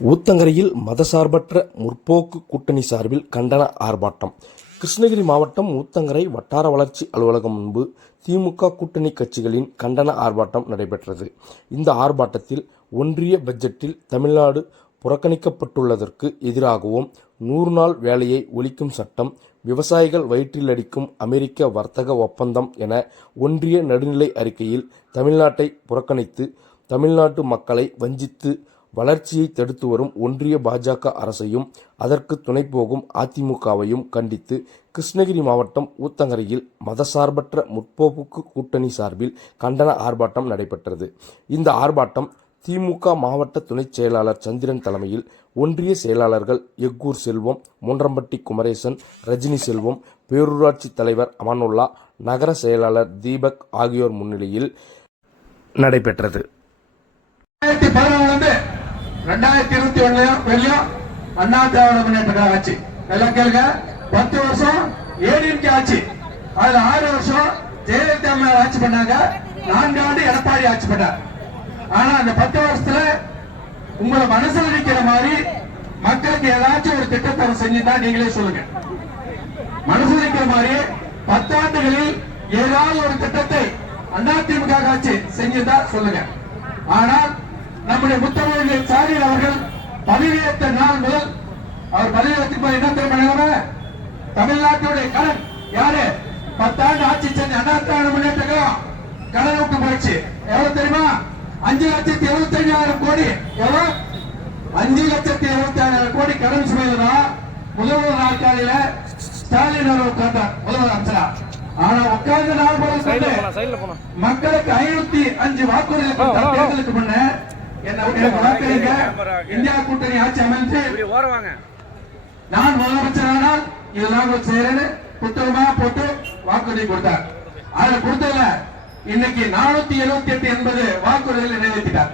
ஊத்தங்கரையில் மதசார்பற்ற முற்போக்கு கூட்டணி சார்பில் கண்டன ஆர்ப்பாட்டம். கிருஷ்ணகிரி மாவட்டம் ஊத்தங்கரை வட்டார வளர்ச்சி அலுவலகம் முன்பு திமுக கூட்டணி கட்சிகளின் கண்டன ஆர்ப்பாட்டம் நடைபெற்றது. இந்த ஆர்ப்பாட்டத்தில் ஒன்றிய பட்ஜெட்டில் தமிழ்நாடு புறக்கணிக்கப்பட்டுள்ளதற்கு எதிராகவும் நூறு நாள் வேலையை ஒழிக்கும் சட்டம் விவசாயிகள் வயிற்றில் அடிக்கும் அமெரிக்க வர்த்தக ஒப்பந்தம் என ஒன்றிய நடுநிலை அறிக்கையில் தமிழ்நாட்டை புறக்கணித்து தமிழ்நாட்டு மக்களை வஞ்சித்து வளர்ச்சியை தடுத்து வரும் ஒன்றிய பாஜக அரசையும் அதற்கு துணை போகும் அதிமுகவையும் கண்டித்து கிருஷ்ணகிரி மாவட்டம் ஊத்தங்கரையில் மதசார்பற்ற முற்போக்கு கூட்டணி சார்பில் கண்டன ஆர்ப்பாட்டம் நடைபெற்றது. இந்த ஆர்ப்பாட்டம் திமுக மாவட்ட துணைச் செயலாளர் சந்திரன் தலைமையில் ஒன்றிய செயலாளர்கள் எக்கூர் செல்வம் மூன்றம்பட்டி குமரேசன் ரஜினி செல்வம் பேரூராட்சி தலைவர் அமனுல்லா நகர செயலாளர் தீபக் ஆகியோர் முன்னிலையில் நடைபெற்றது. ரெண்டாயிரத்தி இருபத்தி ஒண்ணு வரையும் அண்ணா திராவிட முன்னேற்ற ஆட்சி எல்லாம் கேளுங்க. பத்து வருஷம் ஏடிஎம்கே ஆட்சி அதுல ஆறு வருஷம் ஜெயலலிதா அம்மா ஆட்சி பண்ணாங்க. நான்கு ஆண்டு எடப்பாடி ஆட்சி பண்ணார். ஆனா அந்த பத்து வருஷத்துல உங்களை மனசுல நிக்கிற மாதிரி மக்களுக்கு ஏதாச்சும் ஒரு திட்டத்தை செஞ்சுதான் நீங்களே சொல்லுங்க. மனசுல நிக்கிற மாதிரி பத்தாண்டுகளில் ஏதாவது ஒரு திட்டத்தை அதிமுக ஆட்சி செஞ்சுதான் சொல்லுங்க. ஆனால் நம்முடைய முத்தமிழர்கள் ஸ்டாலின் அவர்கள் பதவியேற்ற நாள் முதல் அவர் பதவியேற்று போய் என்ன தெரியுமா நிலைமை? தமிழ்நாட்டுடைய கடன் யாரு? பத்தாண்டு ஆட்சி செஞ்ச அண்ணாத்தான முன்னேற்ற கழகம் கடன் விட்டு போயிடுச்சு எவ்வளவு தெரியுமா? அஞ்சு லட்சத்தி எழுபத்தி ஐயாயிரம் கோடி. எவ்வளவு? அஞ்சு லட்சத்தி எழுபத்தி ஐயாயிரம் கோடி கடன் சுமையில்தான் முதல்வர் நாற்காலியில ஸ்டாலின் அவர் உட்கார்ந்தார் முதல்வர் அமைச்சரா. ஆனா உட்கார்ந்த நாள் மக்களுக்கு ஐநூத்தி அஞ்சு கொடுத்தார் தேர்தலுக்கு முன்ன இந்தியா கூட்டணி ஆட்சி ஓரவாங்க நான் முதலமைச்சரானால் இதெல்லாம் செய்யறேன்னு புத்தகமா போட்டு வாக்குறுதி கொடுத்தார். அதுல கொடுத்ததுல இன்னைக்கு நானூத்தி எழுபத்தி எட்டு என்பது வாக்குறுதிகளை நிறைவேற்றிட்டார்.